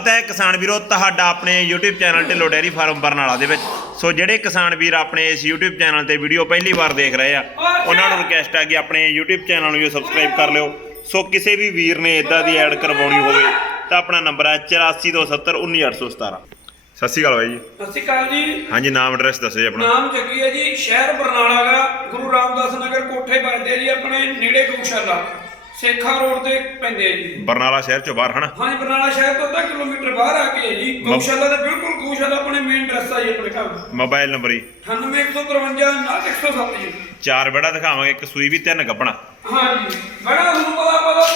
ਸਵਾਗਤ ਹੈ ਕਿਸਾਨ ਵੀਰੋ ਤੁਹਾਡਾ ਆਪਣੇ YouTube channel Dhillon dairy farm Barnala ਦੇ ਵਿੱਚ। ਸੋ ਜਿਹੜੇ ਕਿਸਾਨ ਵੀਰ ਆਪਣੇ ਇਸ YouTube ਚੈਨਲ ਤੇ ਵੀਡੀਓ ਪਹਿਲੀ ਵਾਰ ਦੇਖ ਰਹੇ ਆ ਉਹਨਾਂ ਨੂੰ ਰਿਕਵੈਸਟ ਹੈ ਕਿ ਆਪਣੇ YouTube ਚੈਨਲ ਨੂੰ ਸਬਸਕ੍ਰਾਈਬ ਕਰ ਲਿਓ। ਸੋ ਕਿਸੇ ਵੀ ਵੀਰ ਨੇ ਇਦਾਂ ਦੀ ਐਡ ਕਰਵਾਉਣੀ ਹੋਵੇ ਤਾਂ ਆਪਣਾ ਨੰਬਰ ਹੈ 8427191817 ਸਤਿ ਸ਼੍ਰੀ ਅਕਾਲ ਬਾਈ ਜੀ। ਸਤਿ ਸ਼੍ਰੀ ਅਕਾਲ ਜੀ। ਹਾਂਜੀ ਨਾਮ ਐਡਰੈਸ ਦੱਸੋ ਜੀ ਆਪਣਾ। ਨਾਮ ਜੱਗੀ ਹੈ ਜੀ ਸ਼ਹਿਰ ਬਰਨਾਲਾ ਦਾ ਗੁਰੂ ਰਾਮਦਾਸ ਨਗਰ ਕੋਠੇ ਵੱਜਦੇ ਜੀ ਆਪਣੇ ਨੇੜੇ ਗਊਸ਼ਾਲਾ। ਸੇਖਾ ਰੋਡ ਤੇ ਪੈਂਦੇ ਆ ਜੀ। ਬਰਨਾਲਾ ਸ਼ਹਿਰ ਚੋਂ ਬਾਹਰ ਹਨਾ? ਹਾਂਜੀ ਬਰਨਾਲਾ ਸ਼ਹਿਰ ਤੋਂ ਅੱਧਾ ਕਿਲੋਮੀਟਰ ਬਾਹਰ ਆ ਕੇ ਹੈ ਜੀ। ਗਊਸ਼ਾਲਾ ਦੇ ਬਿਲਕੁਲ ਗਊਸ਼ਾਲਾ ਆਪਣੇ ਮੇਨ ਐਡਰੈਸ ਆ ਜੀ ਆਪਣੇ ਘਰ ਦਾ। ਮੋਬਾਈਲ ਨੰਬਰ ਜੀ। 9153 9107 ਜੀ। ਚਾਰ ਬੜਾ ਦਿਖਾਵਾਂਗੇ ਇੱਕ ਸੂਈ ਵੀ ਤਿੰਨ ਗੱਪਣਾ। ਹਾਂਜੀ। ਬੜਾ ਤੁਹਾਨੂੰ ਪਤਾ ਪਤਾ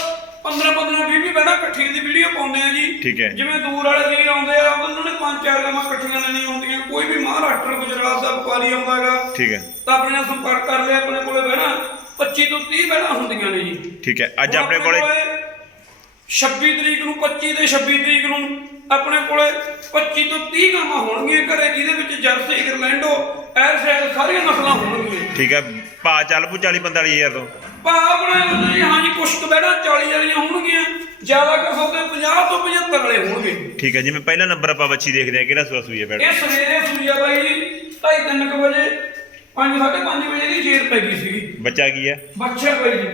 15 15 20 20 ਬੜਾ ਇਕੱਠੀ ਦੀ ਵੀਡੀਓ ਪਾਉਂਦੇ ਆ ਜੀ। ਠੀਕ ਹੈ। ਜਿਵੇਂ ਦੂਰ ਵਾਲੇ ਵੀਰ ਆਉਂਦੇ ਆ ਉਹਨਾਂ ਨੇ ਪੰਜ ਚਾਰ ਗਾਵਾਂ ਇਕੱਠੀਆਂ ਲੈਣੀਆਂ ਹੁੰਦੀਆਂ। ਕੋਈ ਵੀ ਮਹਾਰਾਸ਼ਟਰ ਗੁਜਰਾਤ ਦਾ ਵਪਾਰੀ ਆਉਂਦਾ ਹੈਗਾ। ਠੀਕ ਹੈ। ਤਾਂ ਆਪਣੇ ਨਾਲ ਸੰਪਰਕ ਕਰ ਲਿਆ ਆਪਣੇ ਕੋਲੇ ਬਹਿਣਾ। 25 ਤੋਂ 30 ਬਹਿਣਾ ਹੁੰਦੀਆਂ ਨੇ ਜੀ। ਠੀਕ ਹੈ ਅੱਜ ਆਪਣੇ ਕੋਲੇ 26 ਤਰੀਕ ਨੂੰ 25 ਤੇ 26 ਤਰੀਕ ਨੂੰ ਆਪਣੇ ਕੋਲੇ 25 ਤੋਂ 30 ਗਾਵਾਂ ਹੋਣਗੀਆਂ ਘਰੇ ਜਿਹਦੇ ਵਿੱਚ ਜਰਸੀ ਗਰਲੈਂਡੋ ਐਰ ਸ਼ੈਲ ਸਾਰੀਆਂ ਨਸਲਾਂ ਹੋਣਗੀਆਂ। ਠੀਕ ਹੈ ਭਾ ਚੱਲ ਪੂ 40 45 ਹਜ਼ਾਰ ਤੋਂ। ਭਾ ਆਪਣੇ ਜੀ ਹਾਂਜੀ ਕੁਛ ਕੁ ਬਹਿਣਾ 40 ਵਾਲੀਆਂ ਹੋਣਗੀਆਂ ਜ਼ਿਆਦਾ ਕਸੋ ਤੇ 50 ਤੋਂ 75 ਵਾਲੇ ਹੋਣਗੇ। ਠੀਕ ਹੈ ਜਿਵੇਂ ਪਹਿਲਾ ਨੰਬਰ ਆਪਾਂ ਬੱਚੀ ਦੇਖਦੇ ਹਾਂ ਕਿਹੜਾ ਸੂਆ ਸੂਈ ਹੈ ਬੈਠ। ਇਹ ਸਵੇਰੇ ਸੂਈਆ ਬਾਈ 2:30 ਕੁ ਵਜੇ 5:30 ਵਜੇ ਦੀ ਜੇਰ ਪੈ ਗਈ ਸੀਗੀ। ਬੱਚਾ ਕੀ ਹੈ? ਬੱਚਾ ਬਾਈ ਜੀ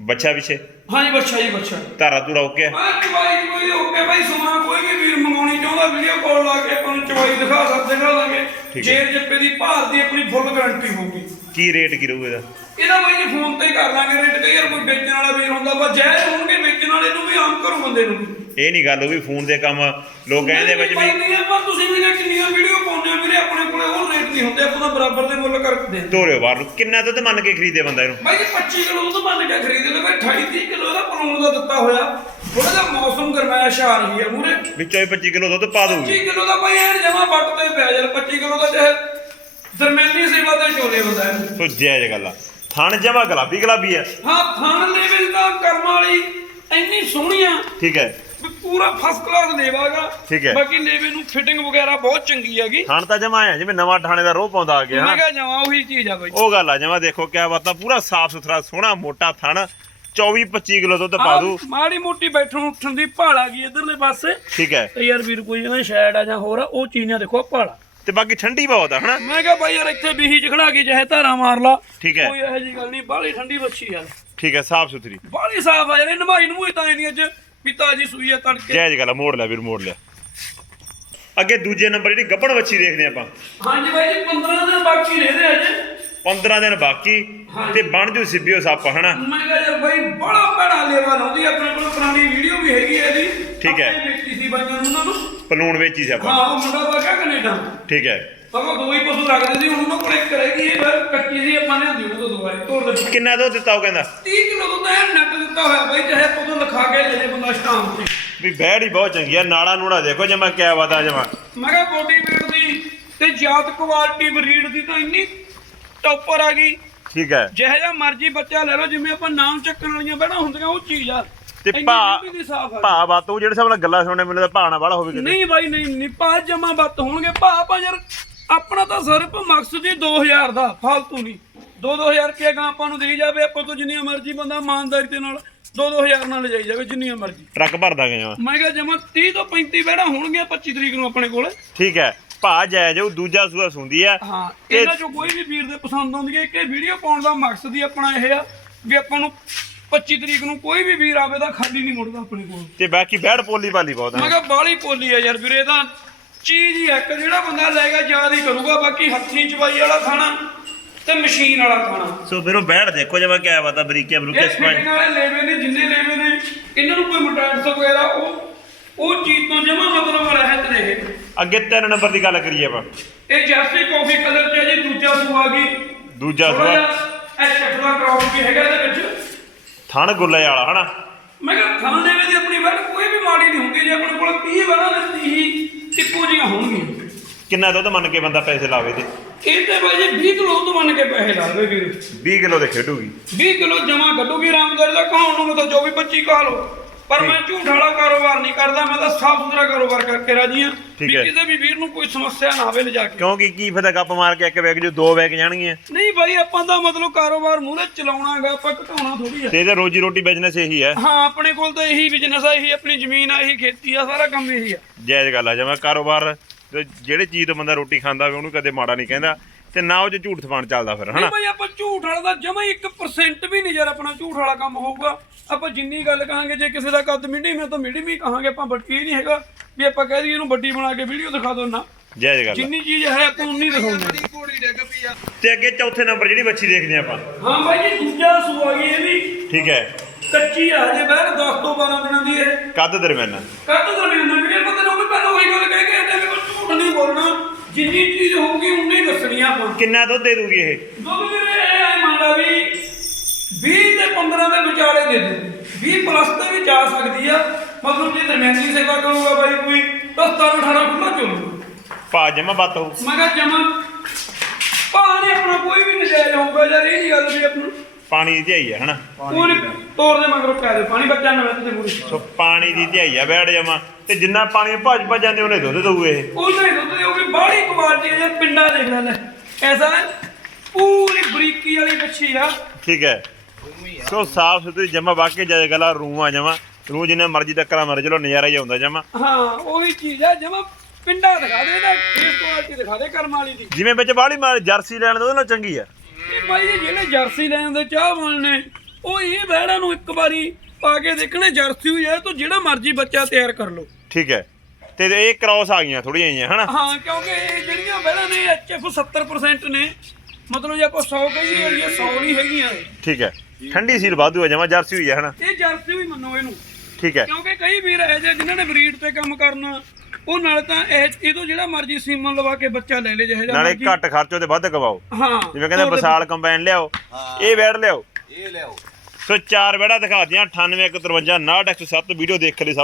ਬੱਚਾ ਪਿੱਛੇ। ਹਾਂਜੀ ਬੱਚਾ ਜੀ ਬੱਚਾ। ਧਾਰਾ ਧੂਰਾ ਓਕੇ ਹੈ? ਆ ਚਵਾਈ ਕੋਈ ਓਕੇ ਭਾਈ ਸਮਾਂ ਕੋਈ ਵੀ ਵੀਰ ਮੰਗਾਉਣੀ ਚਾਹੁੰਦਾ ਵੀਡੀਓ ਕਾਲ ਲਾ ਕੇ ਆਪਾਂ ਨੂੰ ਚਵਾਈ ਦਿਖਾ ਸਕਦੇ ਦਿਖਾ ਲਾਂਗੇ ਠੀਕ ਹੈ। ਜੇਰ ਜੱਪੇ ਦੀ ਭਾਰ ਦੀ ਆਪਣੀ ਫੁੱਲ ਗਾਰੰਟੀ ਹੋਊਗੀ। ਕੀ ਰੇਟ ਕੀ ਰਹੂ ਇਹਦਾ? ਇਹਦਾ ਬਾਈ ਜੀ ਫੋਨ ਤੇ ਹੀ ਕਰ ਲਾਂਗੇ ਰੇਟ ਕਈ ਵਾਰ ਕੋਈ ਵੇਚਣ ਵਾਲਾ ਵੀਰ ਹੁੰਦਾ ਵਾ ਜਾਇਜ਼ ਹੋਣਗੇ ਵੇਚਣ ਵਾਲੇ ਨੂੰ ਵੀ ਆਮ ਘਰੋਂ ਬੰਦੇ ਨੂੰ ਇਹ ਨਹੀਂ ਗੱਲ ਉਹ ਵੀ ਫੋਨ ਦੇ ਕੰਮ ਲੋਕ ਕਹਿੰਦੇ ਵਿੱਚ ਵੀ ਨਹੀਂ ਆਪਾਂ ਤੁਸੀਂ ਵੀ ਨਾ ਕਿੰਨੀਆਂ ਵੀਡੀਓ ਪਾਉਂਦੇ ਹੋ ਵੀਰੇ ਆਪਣੇ ਕੋਲੇ ਉਹ ਰੇਟ ਨਹੀਂ ਹੁੰਦੇ ਆਪਾਂ ਤਾਂ ਬਰਾਬਰ ਦੇ ਮੁੱਲ ਕਰਕੇ ਦੇ ਧੋਰਿਓ ਬਾਹਰ ਨੂੰ। ਕਿੰਨਾ ਦੁੱਧ ਮੰਨ ਕੇ ਖਰੀਦੇ ਬੰਦਾ ਇਹਨੂੰ? ਬਾਈ ਜੀ 25 ਕਿਲੋ ਦੁੱਧ ਮੰਨ ਕੇ ਖਰੀਦ ਲੈ ਬਾਈ 28 30 ਕਿਲੋ ਦਾ ਪਲੂਣ ਦਾ ਦਿੱਤਾ ਹੋਇਆ। ਥੋੜਾ ਜਿਹਾ ਮੌਸਮ ਗਰਮੈਸ਼ ਆ ਰਹੀ ਹੈ ਮੂਰੇ ਵਿੱਚੋਂ ਹੀ 25 ਕਿਲੋ ਦੁੱਧ ਪਾ ਦੂਗੀ 25 ਕਿਲੋ ਦਾ ਭਾਈ ਐਨ ਜਮਾ ਵੱਟ ਤੇ ਪਿਆ ਯਾਰ 25 ਕਿਲੋ ਦਾ ਚਾਹੇ ਦਰਮਿਆਨੀ ਸੇਵਾ ਤੇ ਚੋਲੇ ਹੁੰਦਾ ਹੈ ਸੋ ਜਾਇਜ਼ ਗੱਲ ਆ। ਥਣ ਜਮਾ ਗੁਲਾਬੀ ਗੁਲਾਬੀ ਹੈ ਹਾਂ ਲੈਵਲ ਦਾ ਕਰਮ ਵਾਲੀ ਇੰਨੀ ਸੋਹਣੀ ਆ। ਠੀਕ ਹੈ। ਪੂਰਾ ਫਸਟ ਕਲਾਸ ਲੇਵਾਗਾ ਠੀਕ ਹੈ। ਬਾਕੀ ਲੇਵੇ ਨੂੰ ਫਿਟਿੰਗ ਵਗੈਰਾ ਬਹੁਤ ਚੰਗੀ ਹੈਗੀ। ਥਣ ਤਾਂ ਜਮਾ ਆ ਜਿਵੇਂ ਨਵਾਂ ਠਾਣੇ ਦਾ ਰੋਹ ਪਾਉਂਦਾ ਆ ਗਿਆ ਮੈਂ ਕਿਹਾ ਜਮਾ ਉਹੀ ਚੀਜ਼ ਆ ਬਾਈ। ਉਹ ਗੱਲ ਆ ਜਮਾ ਦੇਖੋ ਕਿਆ ਬਾਤਾਂ ਪੂਰਾ ਸਾਫ਼ ਸੁਥਰਾ ਸੋਹਣਾ ਮੋਟਾ ਥਣ 24 25 ਕਿਲੋ ਦੁੱਧ ਪਾ ਦੂ। ਮਾੜੀ ਮੋਟੀ ਬੈਠਣ ਉੱਠਣ ਦੀ ਭਾਲ ਆ ਗਈ ਇਧਰਲੇ ਪਾਸੇ। ਠੀਕ ਹੈ। ਤੇ ਯਾਰ ਵੀਰ ਕੋਈ ਜਿਵੇਂ ਸ਼ੈਡ ਆ ਜਾਂ ਹੋਰ ਆ ਉਹ ਚੀਜ਼ਾਂ ਦੇਖੋ ਭਾਲ ਤੇ ਬਾਕੀ ਠੰਡੀ ਬਹੁਤ ਆ ਹਨਾ? ਮੈਂ ਕਿਹਾ ਬਾਈ ਯਾਰ ਇੱਥੇ ਬੀਹੀ ਚ ਖੜਾ ਕੇ ਚਾਹੇ ਧਾਰਾ ਮਾਰ ਲਾ। ਠੀਕ ਹੈ। ਕੋਈ ਇਹੋ ਜੀ ਗੱਲ ਨਹੀਂ ਬਾਹਲੀ ਠੰਡੀ ਬੱਚੀ ਯਾਰ ਠੀਕ ਹੈ ਸਾਫ਼ ਸੁਥਰੀ। ਬਾਹਲੀ ਸਾਫ਼ ਆ ਯਾਰ ਇਹ ਨਮਾਈ ਨੂੰ ਤਾਂ ਨਹੀਂ ਅੱਜ। ਪਿਤਾ ਜੀ ਸੂਈ ਆ ਤੜਕੇ ਜਾਇਜ਼ ਗੱਲ ਆ ਮੋੜ ਲਿਆ ਵੀਰ ਮੋੜ ਲਿਆ। ਅੱਗੇ ਦੂਜੇ ਨੰਬਰ ਜਿਹੜੀ ਗੱਬਣ ਵੱਛੀ ਦੇਖਦੇ ਆਪਾਂ। ਹਾਂਜੀ ਬਾਈ ਜੀ 15 ਦਿਨ ਬਾਕੀ ਰਹਿ ਰਹੇ ਅੱਜ 15 ਦਿਨ ਬਾਕੀ ਤੇ ਬਣ ਜੂ ਸਿੱਬਿਓ ਸੱਪ ਹਨਾ? ਮੈਂ ਕਿਹਾ ਯਾਰ ਬਾਈ ਬੜਾ ਭੈੜਾ ਲੇਵਾ ਲਾਉਂਦੀ ਆ, ਆਪਣੇ ਕੋਲ ਪੁਰਾਣੀ ਵੀਡੀਓ ਵੀ ਹੈਗੀ ਹੈ ਇਹਦੀ। ਠੀਕ ਹੈ। ਆਪਣੇ ਵੇਚੀ ਸੀ ਬਾਈਆਂ ਨੂੰ ਉਹਨਾਂ ਨੂੰ। ਪਲੂਣ ਵੇਚੀ ਸੀ ਆਪਾਂ। ਹਾਂ ਉਹ ਮੁੰਡਾ ਵਾਗਾ ਕੈਨੇਡਾ? ਠੀਕ ਹੈ। ਸਗੋਂ ਦੋ ਹੀ ਪਸ਼ੂ ਰੱਖਦੇ ਸੀ ਹੁਣ ਉਹਨਾਂ ਕੋਲ ਇੱਕ ਰਹਿ ਗਈ ਇਹ ਫਿਰ ਕੱਚੀ ਸੀ ਆਪਾਂ ਨੇ ਹੁੰਦੀ ਉਹ ਦਵਾਈ ਤੋੜ ਦਿੱਤੀ। ਕਿੰਨਾ ਦੁੱਧ ਦਿੱਤਾ ਉਹ ਕਹਿੰਦਾ? 30 ਕਿਲੋ ਦੁੱਧ ਐ ਨੱਟ ਦਿੱਤਾ ਹੋਇਆ ਬਾਈ ਚਾਹੇ ਆਪਾਂ ਤੋਂ ਲਿਖਾ ਕੇ ਲੈ ਲੈ ਬੰਦਾ ਸਟਾਮ ਤੇ ਵੀ ਬੈੜ ਹੀ ਬਹੁਤ ਚੰਗੀ ਆ ਨਾੜਾ ਨੂੜਾ ਦੇਖੋ ਜਮਾ ਕਿਆ ਵਾਦਾ ਜਮਾ ਮੈਂ ਕਿਹਾ ਬੋਡੀ ਵੇਟ ਦੀ ਤੇ ਜਾਤ ਕੁਆਲਿਟੀ ਬਰੀਡ ਦੀ ਤਾਂ ਇੰਨੀ ਟੌਪਰ ਆ ਗਈ। ਠੀਕ ਹੈ। ਜਿਹੋ ਜਿਹਾ ਮਰਜ਼ੀ ਬੱਚਾ ਲੈ ਲਓ ਜਿਵੇਂ ਆਪਾਂ ਨਾਮ ਚੱਕਣ ਵਾਲੀਆਂ ਬਹਿਣਾ ਹੁੰਦੀਆਂ ਉਹ ਚੀਜ਼ ਆ। ਤੇ ਭਾ ਭਾ ਬਾਤੋਂ ਜਿਹੜੇ ਹਿਸਾਬ ਨਾਲ ਗੱਲਾਂ ਸੁਣਨੇ ਮੈਨੂੰ ਤਾਂ ਭਾਣਾ ਵਾਲਾ ਹੋਵੇ ਕਿਤੇ। ਨਹੀਂ ਬਾਈ ਨਹੀਂ ਨਹੀਂ ਪਾ ਜਮਾ ਬੱਤ ਹੋਣਗੇ। ਭਾ ਪਾ ਯਾਰ ਆਪਣਾ ਤਾਂ ਸਿਰਫ ਮਕਸਦ ਹੀ 2000 ਦਾ ਫालतू ਨਹੀਂ। 2-2000 ਰੁਪਏ ਗਾ ਆਪਾਂ ਨੂੰ ਦੇਈ ਜਾਵੇ ਆਪਾਂ ਤੋਂ ਜਿੰਨੀਆਂ ਮਰਜ਼ੀ ਬੰਦਾ ਇਮਾਨਦਾਰੀ ਦੇ ਨਾਲ 2-2000 ਨਾਲ ਲਿਜਾਈ ਜਾਵੇ ਜਿੰਨੀਆਂ ਮਰਜ਼ੀ। ਟਰੱਕ ਭਰ ਦਾਂਗੇ ਜਮਾ। ਮੈਂ ਕਿਹਾ ਜਮਾ 30 ਤੋਂ 35 ਬਹਿਣਾ ਹੋਣਗੇ 25 ਤਰੀਕ ਨੂੰ ਆਪਣੇ ਕੋਲ। ਠੀਕ ਹੈ। ਭਾ ਜਾਇਜ਼ ਉਹ ਦੂਜਾ ਸੂਆ ਸੁੰਦੀ ਆ। ਹਾਂ ਇਹ- ਇਹਨਾਂ ਚੋਂ ਕੋਈ ਵੀ ਵੀਰ ਦੇ ਪਸੰਦ ਆਉਂਦੀ ਹੈ ਕਿ ਵੀਡੀਓ ਪਾਉਣ ਦਾ ਮਕਸਦ ਹੀ ਆਪਣਾ ਇਹ ਆ ਵੀ ਆਪਾਂ ਨੂੰ 25 ਤਰੀਕ ਨੂੰ ਕੋਈ ਵੀ ਵੀਰ ਆਵੇ ਤਾਂ ਖਾਲੀ ਨਹੀਂ ਮੁੜਦਾ ਆਪਣੇ ਕੋਲ। ਤੇ ਬਾਕੀ ਬੈੜ ਪੋਲੀ ਵਾਲੀ ਬਹੁਤ ਮੈਂ ਆ ਕਿਹਾ ਬਾਲੀ ਪੋਲੀ ਆ ਯਾਰ ਵੀਰੇ ਤਾਂ ਚੀਜ਼ ਹੀ ਇੱਕ ਜਿਹੜਾ ਬੰਦਾ ਲੈਗਾ ਯਾਦ ਹੀ ਕਰੂਗਾ ਬਾਕੀ ਹੱਥੀਂ ਚਵਾਈ ਵਾਲਾ ਖਾਣਾ ਤੇ ਮਸ਼ੀਨ ਵਾਲਾ ਖਾਣਾ। ਸੋ ਵੀਰੋ ਬੈੜ ਦੇਖੋ ਜਮਾ ਕਿਆ ਬਾਤਾਂ ਬਰੀਕੀਆਂ ਬਰੂਕੀਆਂ ਇਹ ਫਿਟਿੰਗ ਵਾਲੇ ਲੈਵੇ ਨੇ ਜਿੰਨੇ ਲੈਵੇ ਨੇ ਇਹਨਾਂ ਨੂੰ ਕੋਈ ਮਟਾਂਸ ਵਗੈਰਾ ਉਹ ਉਹ ਚੀਜ਼ ਤੋਂ ਜਮਾ ਮਤਲਬ ਰਹਿਤ ਇਹ। ਅੱਗੇ ਤਿੰਨ ਨੰਬਰ ਦੀ ਗੱਲ ਕਰੀਏ ਆਪਾਂ। ਇਹ ਜੈਸੀ ਕਾਫੀ ਕਲਰ ਚ ਹੈ ਜੀ ਦੂਜਾ ਸੂਆ ਗਈ ਦੂਜਾ ਸੂਆ। ਇਹ ਦਾ ਕਰਾਉਡ ਵੀ ਹੈਗਾ ਇਹਦੇ ਵਿੱਚ। ਥਣ ਗੁੱਲੇ ਵਾਲਾ ਹਨਾ? ਮੈਂ ਕਿਹਾ ਥਾਂ ਦੇ ਵਿੱਚ ਆਪਣੀ ਵੜ ਕੋਈ ਵੀ ਮਾੜੀ ਨਹੀਂ ਹੁੰਦੀ ਜੇ ਆਪਣੇ ਕੋਲ 30 ਬਣਾ ਦਿੱਤੀ ਹੀ ਇੱਕੋ ਜਿਹੀਆਂ ਹੋਣਗੀਆਂ। ਕਿੰਨਾ ਦੁੱਧ ਮੰਨ ਕੇ ਬੰਦਾ ਪੈਸੇ ਲਾਵੇ ਤੇ? ਇਹ ਤੇ ਬਾਈ ਜੀ 20 ਕਿਲੋ ਤੋਂ ਮੰਨ ਕੇ ਪੈਸੇ ਲਾਵੇ ਵੀਰ। 20 ਕਿਲੋ ਦੇ ਖੇਡੂਗੀ। 20 ਕਿਲੋ ਜਮਾ ਕੱਢੂਗੀ ਰਾਮਗੜ ਦਾ ਕਹਾਉਣ ਨੂੰ ਮਤਲਬ ਜੋ ਵੀ 25 ਕਹਾ ਲੋ ਪਰ ਮੈਂ ਝੂਠ ਵਾਲਾ ਕਾਰੋਬਾਰ ਨਹੀਂ ਕਰਦਾ ਮੈਂ ਤਾਂ ਸਾਫ਼ ਸੁਥਰਾ ਕਾਰੋਬਾਰ ਕਰਕੇ ਰਾਜੀ ਹਾਂ। ਠੀਕ ਵੀ ਹੈ। ਕਿਸੇ ਵੀ ਵੀਰ ਨੂੰ ਕੋਈ ਸਮੱਸਿਆ ਨਾ ਆਵੇ ਲਿਜਾ ਕੇ। ਕਿਉਂਕਿ ਕੀ ਫਾਇਦਾ ਗੱਪ ਮਾਰ ਕੇ ਇੱਕ ਵੇਗ ਜੋ ਦੋ ਵੇਗ ਜਾਣਗੀਆਂ। ਨਹੀਂ ਬਾਈ ਆਪਾਂ ਦਾ ਮਤਲਬ ਕਾਰੋਬਾਰ ਮੂਹਰੇ ਚਲਾਉਣਾਗਾ ਆਪਾਂ ਘਟਾਉਣਾ ਥੋੜੀ ਆ। ਤੇ ਇਹਦਾ ਰੋਜੀ ਰੋਟੀ ਬਿਜ਼ਨਸ ਇਹੀ ਹੈ। ਹਾਂ ਆਪਣੇ ਕੋਲ ਤਾਂ ਇਹੀ ਬਿਜ਼ਨਸ ਆ ਇਹੀ ਆਪਣੀ ਜ਼ਮੀਨ ਆ ਇਹੀ ਖੇਤੀ ਆ ਸਾਰਾ ਕੰਮ ਇਹੀ ਆ। ਜਾਇਜ਼ ਗੱਲ ਆ ਜਿਵੇਂ ਕਾਰੋਬਾਰ ਤੇ ਜਿਹੜੇ ਚੀਜ਼ ਤੋਂ ਬੰਦਾ ਰੋਟੀ ਖਾਂਦਾ ਹੋਵੇ ਉਹਨੂੰ ਕਦੇ ਮਾੜਾ ਨਹੀਂ ਕਹਿੰਦਾ। ਤੇ ਨਾ ਉਹ 'ਚ ਝੂਠ ਥਵਾਣ ਚੱਲਦਾ ਫਿਰ ਨਹੀਂ ਹਨਾ ਬਾਈ ਆਪਾਂ ਝੂਠ ਵਾਲਾ ਦਾ ਜਮਾ 1% ਵੀ ਨਹੀਂ ਯਾਰ ਆਪਣਾ ਝੂਠ ਵਾਲਾ ਕੰਮ ਹੋਊਗਾ। ਆਪਾਂ ਜਿੰਨੀ ਗੱਲ ਕਹਾਂਗੇ ਜੇ ਕਿਸੇ ਦਾ ਕੱਦ ਮੀਡੀਅਮ ਹੈ ਤਾਂ ਮੀਡੀਅਮ ਹੀ ਕਹਾਂਗੇ ਆਪਾਂ ਵੱਡੀ ਇਹ ਨਹੀਂ ਹੈਗਾ। ਵੀ ਆਪਾਂ ਕਹਿ ਦਈਏ ਇਹਨੂੰ ਵੱਡੀ ਬਣਾ ਕੇ ਵੀਡੀਓ ਦਿਖਾ ਦੋ ਨਾ। ਜਾਇਜ਼ ਗੱਲ। ਆ। ਜਿੰਨੀ ਚੀਜ਼ ਹੈ ਆਪਾਂ ਉਨੀ ਦਿਖਾਉਂਦੇ ਤੇ ਅੱਗੇ ਚੌਥੇ ਨੰਬਰ ਜਿਹੜੀ ਬੱਚੀ ਦੇਖਦੇ ਆਪਾਂ। ਹਾਂ ਬਾਈ ਜੀ ਦੂਜਾ ਸੂਆ ਗਈ ਇਹ ਵੀ। ਠੀਕ ਹੈ। ਕੱਚੀ ਆ ਹਜੇ ਬਾਹਰ 10 ਤੋਂ 12 ਦਿਨਾਂ ਦੀ ਹੈ ਕੱਦ ਦਰਮਿਆਨਾ। ਕੱਦ ਤੋਂ ਨਹੀਂ ਜਿੰਨੀ ਚੀਜ਼ ਹੋਊਗੀ ਉਨੀ ਦੱਸਣੀ ਆ ਆਪਾਂ। ਕਿੰਨਾ ਦੁੱਧ ਦੇ ਦੂਗੀ ਇਹ? ਦੁੱਧ ਵੀਰੇ ਇਹ ਆ ਵੀ 20 ਤੇ 15 ਦੇ ਵਿਚਾਲੇ ਦੇ ਦੇ। 20 ਪਲੱਸ ਤੇ ਵੀ ਜਾ ਸਕਦੀ ਆ। ਮਤਲਬ ਜੇ ਦਰਮਿਆਨੀ ਸੇਵਾ ਕਰੂਗਾ ਬਾਈ ਕੋਈ ਤਾਂ 17 18 ਖੁੱਲਾ ਚੋਲੂਗਾ ਪਾ ਜਮਾ ਬੱਤ ਹੋਊ। ਮੈਂ ਕਿਹਾ ਜਮਾ ਪਾਣੀ ਆਪਣਾ ਕੋਈ ਵੀ ਨਜਾਇਜ਼ ਹੋਊਗਾ ਯਾਰ ਇਹ ਨਹੀਂ ਗੱਲ ਵੀ ਆਪਣਾ ਪਾਣੀ ਦੀ ਧਿਆਈ ਹੈ ਹਨਾ? ਕੋਈ ਤੋੜ ਦੇ ਮਗਰੋਂ ਪੈ ਦੇ। ਪਾਣੀ ਬੱਚਾ ਨਾ ਤੇ ਮੂਰੀ ਸੋ ਪਾਣੀ ਦੀ ਧਿਆਈ ਆ ਬੈਠ ਜਮਾ। ਤੇ ਜਿੰਨਾ ਪਾਣੀ ਭੱਜ ਭੱਜ ਜਾਂਦੇ ਉਹਨੇ ਦੁੱਧ ਦਊ ਇਹ ਉਹ ਨਹੀਂ ਦੁੱਧ ਦੀ ਉਹ ਵੀ ਬਾਹਲੀ ਕੁਆਲਿਟੀ ਯਾਰ ਪਿੰਡਾ ਦੇਖ ਲੈ ਲੈ ਐਸਾ ਪੂਰੀ ਬਰੀਕੀ ਵਾਲੀ ਬੱਚੀ ਆ। ਠੀਕ ਹੈ। ਸੋ ਸਾਫ਼ ਸੁਥਰੀ ਜਮਾ ਵਾਕੇ ਜਾਏ ਗਲਾ ਰੂਆ ਜਮਾ। ਰੂ ਜਿੰਨੇ ਮਰਜ਼ੀ ਟੱਕਰਾਂ ਮਾਰੇ ਚਲੋ ਨਜ਼ਾਰਾ ਹੀ ਆਉਂਦਾ ਜਮਾ। ਹਾਂ ਉਹੀ ਚੀਜ਼ ਆ ਜਮਾ ਪਿੰਡਾ ਦਿਖਾ ਦੇ ਨਾ ਫੇਸ ਕੁਆਲਿਟੀ ਦਿਖਾ ਦੇ ਕਰਮ ਵਾਲੀ ਦੀ। ਜਿਵੇਂ ਵਿੱਚ ਬਾਹਲੀ ਮਾਰ ਜਰਸੀ ਲੈਣ ਦਾ ਉਹਦੇ ਨਾਲ ਚੰਗੀ ਆ। ਇਹ ਬਾਈ ਜੀ ਜਿਹੜੇ ਜਰਸੀ ਲੈਣ ਦੇ ਚਾਹਵਾਨ ਨੇ ਉਹ ਇਹ ਬਹਿੜਾ ਨੂੰ ਇੱਕ ਵਾਰੀ ਪਾ ਕੇ ਦੇਖਣੇ ਜਰਸੀ ਹੋਈ ਹੈ ਤਾਂ ਜਿਹੜਾ ਮਰਜ਼ੀ ਬੱਚਾ ਤਿਆਰ ਕਰ ਲਓ। ਠੀਕ ਹੈ। ਤੇ ਇਹ ਕ੍ਰਾਸ ਆ ਗਈਆਂ ਥੋੜੀਆਂ ਜਿਹੀਆਂ ਹਨਾ? ਹਾਂ ਕਿਉਂਕਿ ਇਹ ਜਿਹੜੀਆਂ ਬਹਿੜਾ ਨੇ ਐਚਐਫ 70% ਨੇ। ਮਤਲਬ ਜੇ ਆਪਾਂ 100 ਕਹੀਏ ਇਹ 100 ਨਹੀਂ ਹੈਗੀਆਂ। ਠੀਕ ਹੈ। ਠੰਡੀ ਸੀਲ ਵਾਧੂ ਹੈ ਜਮਾ ਜਰਸੀ ਹੋਈ ਹੈ ਹਨਾ? ਇਹ ਜਰਸੀ ਵੀ ਮੰਨੋ ਇਹਨੂੰ। ਠੀਕ ਹੈ। ਕਿਉਂਕਿ ਕਈ ਵੀਰ ਇਹ ਜਿਹੇ ਜਿਨ੍ਹਾਂ ਨੇ ਬਰੀਡ ਤੇ ਕੰਮ ਕਰਨਾ ਉਹ ਨਾਲ ਤਾਂ ਇਹ ਇਹਦੋਂ ਜਿਹੜਾ ਮਰਜ਼ੀ ਸੀਮਨ ਲਵਾ ਕੇ ਬੱਚਾ ਲੈ ਲੇ ਜਿਹੇ ਜਿਹਾ ਨਾਲੇ। ਘੱਟ ਖਰਚੋ ਤੇ ਵੱਧ ਕਮਾਓ। ਹਾਂ ਜਿਵੇਂ ਕਹਿੰਦੇ ਵਿਸਾਲ ਕੰਬਾਈਨ ਲਿਆਓ ਇਹ ਬੈੜ ਲਿਆਓ। ਇਹ ਲਿਆਓ। ਸੋ ਚਾਰ ਬੈੜਾ ਦਿਖਾ ਦਿਆਂ 98 153 6107 ਵੀਡੀਓ ਦੇਖ ਲਈ